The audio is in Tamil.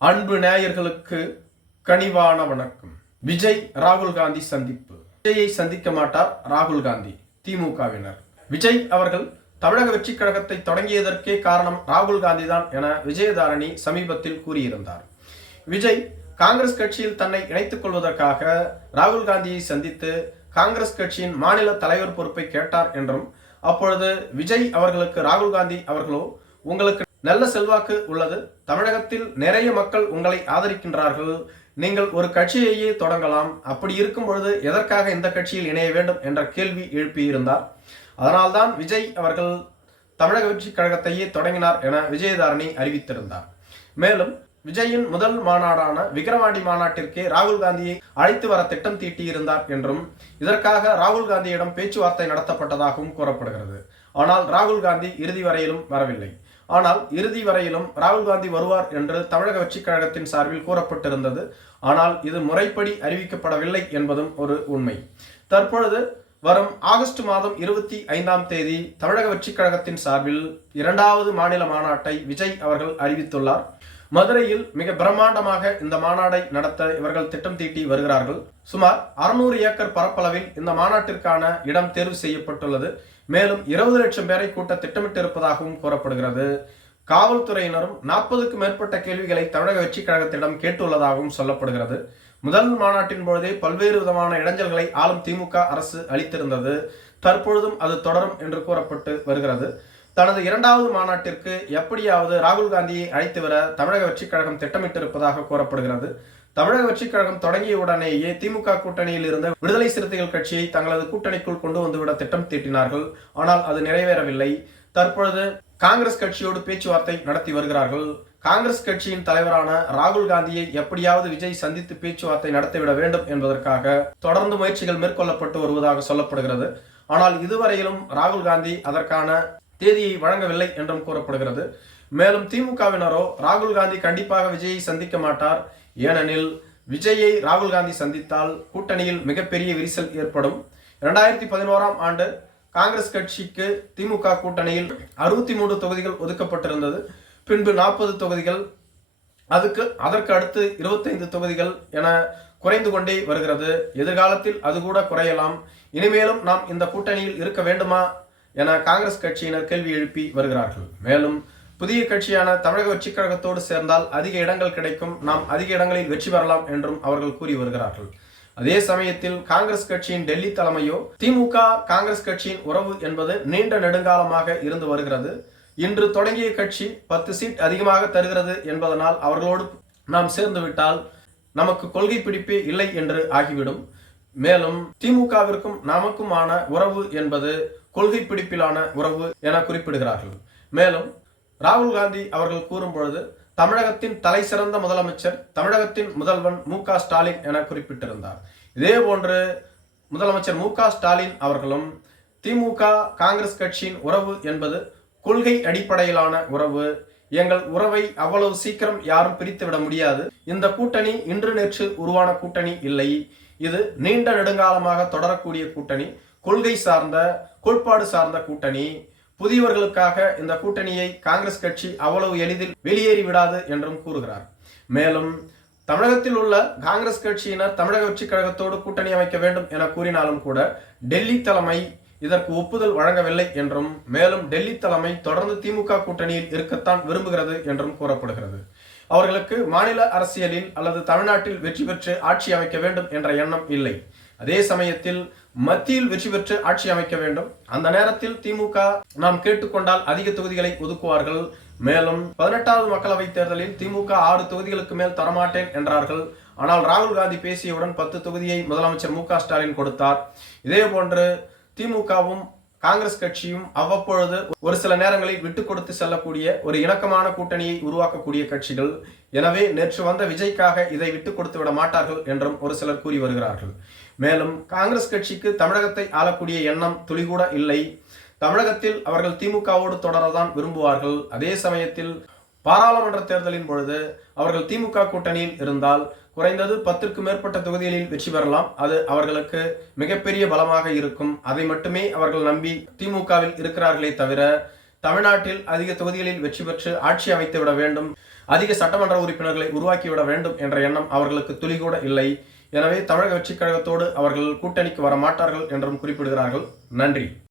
அன்பு நேயர்களுக்கு கனிவான வணக்கம். விஜய் ராகுல் காந்தி சந்திப்பு. விஜயை சந்திக்க மாட்டார் ராகுல் காந்தி திமுகவினர். விஜய் அவர்கள் தமிழக வெற்றி கழகத்தை தொடங்கியதற்கே காரணம் ராகுல் காந்தி தான் என விஜயதாரணி சமீபத்தில் கூறியிருந்தார். விஜய் காங்கிரஸ் கட்சியில் தன்னை இணைத்துக் கொள்வதற்காக ராகுல் காந்தியை சந்தித்து காங்கிரஸ் கட்சியின் மாநில தலைவர் பொறுப்பை கேட்டார் என்றும் அப்பொழுது விஜய் அவர்களுக்கு ராகுல் காந்தி அவர்களோ உங்களுக்கு நல்ல செல்வாக்கு உள்ளது. தமிழகத்தில் நிறைய மக்கள் உங்களை ஆதரிக்கின்றார்கள். நீங்கள் ஒரு கட்சியையே தொடங்கலாம். அப்படி இருக்கும் பொழுது எதற்காக இந்த கட்சியில் இணைய வேண்டும் என்ற கேள்வி எழுப்பியிருந்தார் அதனால்தான் விஜய் அவர்கள் தமிழக வெற்றி கழகத்தையே தொடங்கினார் என விஜயதாரணி அறிவித்திருந்தார். மேலும் விஜயின் முதல் மாநாடான விக்ரவாண்டி மாநாட்டிற்கே ராகுல் காந்தியை அழைத்து வர திட்டம் தீட்டியிருந்தார் என்றும் இதற்காக ராகுல் காந்தியிடம் பேச்சுவார்த்தை நடத்தப்பட்டதாகவும் கூறப்படுகிறது. ஆனால் ராகுல் காந்தி இறுதி வரையிலும் வரவில்லை. ஆனால் இறுதி வரையிலும் ராகுல் காந்தி வருவார் என்று தமிழக வெற்றிக் கழகத்தின் சார்பில் கூறப்பட்டிருந்தது. ஆனால் இது முறைப்படி அறிவிக்கப்படவில்லை என்பதும் ஒரு உண்மை. தற்பொழுது வரும் ஆகஸ்ட் மாதம் இருபத்தி ஐந்தாம் தேதி தமிழக வெற்றிக் கழகத்தின் சார்பில் இரண்டாவது மாநில மாநாட்டை விஜய் அவர்கள் அறிவித்துள்ளார். மதுரையில் மிக பிரம்மாண்டமாக இந்த மாநாடை நடத்த இவர்கள் திட்டம் தீட்டி வருகிறார்கள். சுமார் அறுநூறு ஏக்கர் பரப்பளவில் இந்த மாநாட்டிற்கான இடம் தேர்வு செய்யப்பட்டுள்ளது. மேலும் இருபது லட்சம் பேரை கூட்ட திட்டமிட்டிருப்பதாகவும் கூறப்படுகிறது. காவல்துறையினரும் நாற்பதுக்கும் மேற்பட்ட கேள்விகளை தமிழக வெற்றிக் கழகத்திடம் கேட்டுள்ளதாகவும் சொல்லப்படுகிறது. முதல் மாநாட்டின் பொழுதே பல்வேறு விதமான இடைஞ்சல்களை ஆளும் திமுக அரசு அளித்திருந்தது. தற்பொழுதும் அது தொடரும் என்று கூறப்பட்டு வருகிறது. தனது இரண்டாவது மாநாட்டிற்கு எப்படியாவது ராகுல் காந்தியை அழைத்து வர தமிழக வெற்றிக் கழகம் திட்டமிட்டிருப்பதாக கூறப்படுகிறது. தமிழக வெற்றிக் கழகம் தொடங்கிய உடனேயே திமுக கூட்டணியில் இருந்த விடுதலை சிறுத்தைகள் கட்சியை தங்களது கூட்டணிக்குள் கொண்டு வந்துவிட திட்டம் தீட்டினார்கள். ஆனால் அது நிறைவேறவில்லை. தற்பொழுது காங்கிரஸ் கட்சியோடு பேச்சுவார்த்தை நடத்தி வருகிறார்கள். காங்கிரஸ் கட்சியின் தலைவரான ராகுல் காந்தியை எப்படியாவது விஜய் சந்தித்து பேச்சுவார்த்தை நடத்திவிட வேண்டும் என்பதற்காக தொடர்ந்து முயற்சிகள் மேற்கொள்ளப்பட்டு வருவதாக சொல்லப்படுகிறது. ஆனால் இதுவரையிலும் ராகுல் காந்தி அதற்கான தேதியை வழங்கவில்லை என்றும் கூறப்படுகிறது. மேலும் திமுகவினரோ ராகுல் காந்தி கண்டிப்பாக விஜயை சந்திக்க மாட்டார். ஏனெனில் விஜயை ராகுல் காந்தி சந்தித்தால் கூட்டணியில் மிகப்பெரிய விரிசல் ஏற்படும். இரண்டாயிரத்தி பதினோராம் ஆண்டு காங்கிரஸ் கட்சிக்கு திமுக கூட்டணியில் அறுபத்தி மூன்று தொகுதிகள் ஒதுக்கப்பட்டிருந்தது. பின்பு நாற்பது தொகுதிகள் அதுக்கு அதற்கு அடுத்து இருபத்தைந்து தொகுதிகள் என குறைந்து கொண்டே வருகிறது. எதிர்காலத்தில் அது கூட குறையலாம். இனிமேலும் நாம் இந்த கூட்டணியில் இருக்க வேண்டுமா? என காங்கிரஸ் கட்சியினர் கேள்வி எழுப்பி வருகிறார்கள். மேலும் புதிய கட்சியான தமிழக வெற்றிக் கழகத்தோடு சேர்ந்தால் அதிக இடங்கள் கிடைக்கும். நாம் அதிக இடங்களில் வெற்றி பெறலாம் என்றும் அவர்கள் கூறி வருகிறார்கள். அதே சமயத்தில் காங்கிரஸ் கட்சியின் டெல்லி தலைமையோ திமுக காங்கிரஸ் கட்சியின் உறவு என்பது நீண்ட நெடுங்காலமாக இருந்து வருகிறது. இன்று தொடங்கிய கட்சி பத்து சீட் அதிகமாக தருகிறது என்பதனால் அவர்களோடு நாம் சேர்ந்து விட்டால் நமக்கு கொள்கை பிடிப்பே இல்லை என்று ஆகிவிடும். மேலும் திமுகவிற்கும் நமக்குமான உறவு என்பது கொள்கை பிடிப்பிலான உறவு என குறிப்பிடுகிறார்கள். மேலும் ராகுல் காந்தி அவர்கள் கூறும் பொழுது தமிழகத்தின் தலை சிறந்த முதலமைச்சர் தமிழகத்தின் முதல்வன் மு க ஸ்டாலின் என குறிப்பிட்டிருந்தார். இதே போன்று முதலமைச்சர் மு க ஸ்டாலின் அவர்களும் திமுக காங்கிரஸ் கட்சியின் உறவு என்பது கொள்கை அடிப்படையிலான உறவு. எங்கள் உறவை அவ்வளவு சீக்கிரம் யாரும் பிரித்துவிட முடியாது. இந்த கூட்டணி இன்று நேற்று உருவான கூட்டணி இல்லை. இது நீண்ட நெடுங்காலமாக தொடரக்கூடிய கூட்டணி கொள்கை சார்ந்த கோட்பாடு சார்ந்த கூட்டணி. புதியவர்களுக்காக இந்த கூட்டணியை காங்கிரஸ் கட்சி அவ்வளவு எளிதில் வெளியேறி விடாது என்றும் கூறுகிறார். மேலும் தமிழகத்தில் உள்ள காங்கிரஸ் கட்சியினர் தமிழக வெற்றிக் கழகத்தோடு கூட்டணி அமைக்க வேண்டும் என கூறினாலும் கூட டெல்லி தலைமை இதற்கு ஒப்புதல் வழங்கவில்லை என்றும் மேலும் டெல்லி தலைமை தொடர்ந்து திமுக கூட்டணியில் இருக்கத்தான் விரும்புகிறது என்றும் கூறப்படுகிறது. அவர்களுக்கு மாநில அரசியலில் அல்லது தமிழ்நாட்டில் வெற்றி பெற்று ஆட்சி அமைக்க வேண்டும் என்ற எண்ணம் இல்லை. அதே சமயத்தில் மத்தியில் வெற்றி பெற்று ஆட்சி அமைக்க வேண்டும். அந்த நேரத்தில் திமுக நாம் கேட்டுக்கொண்டால் அதிக தொகுதிகளை ஒதுக்குவார்கள். மேலும் பதினெட்டாவது மக்களவைத் தேர்தலில் திமுக ஆறு தொகுதிகளுக்கு மேல் தரமாட்டேன் என்றார்கள். ஆனால் ராகுல் காந்தி பேசியவுடன் பத்து தொகுதியை முதலமைச்சர் மு ஸ்டாலின் கொடுத்தார். இதே போன்று திமுகவும் காங்கிரஸ் கட்சியும் அவ்வப்பொழுது ஒரு சில நேரங்களில் விட்டு கொடுத்து செல்லக்கூடிய ஒரு இணக்கமான கூட்டணியை உருவாக்கக்கூடிய கட்சிகள். எனவே நேற்று வந்த விஜய்க்காக இதை விட்டு கொடுத்து விட மாட்டார்கள் என்றும் ஒரு சிலர் கூறி வருகிறார்கள். மேலும் காங்கிரஸ் கட்சிக்கு தமிழகத்தை ஆளக்கூடிய எண்ணம் துளிகூட இல்லை. தமிழகத்தில் அவர்கள் திமுகவோடு தொடரதான் விரும்புவார்கள். அதே சமயத்தில் பாராளுமன்ற தேர்தலின் பொழுது அவர்கள் திமுக கூட்டணியில் இருந்தால் குறைந்தது பத்திற்கு மேற்பட்ட தொகுதிகளில் வெற்றி பெறலாம். அது அவர்களுக்கு மிகப்பெரிய பலமாக இருக்கும். அதை மட்டுமே அவர்கள் நம்பி திமுகவில் இருக்கிறார்களே தவிர தமிழ்நாட்டில் அதிக தொகுதிகளில் வெற்றி பெற்று ஆட்சி அமைத்து விட வேண்டும். அதிக சட்டமன்ற உறுப்பினர்களை உருவாக்கிவிட வேண்டும் என்ற எண்ணம் அவர்களுக்கு துளிகூட இல்லை. எனவே தமிழக வெற்றிக் கழகத்தோடு அவர்கள் கூட்டணிக்கு வர மாட்டார்கள் என்றும் குறிப்பிடுகிறார்கள். நன்றி.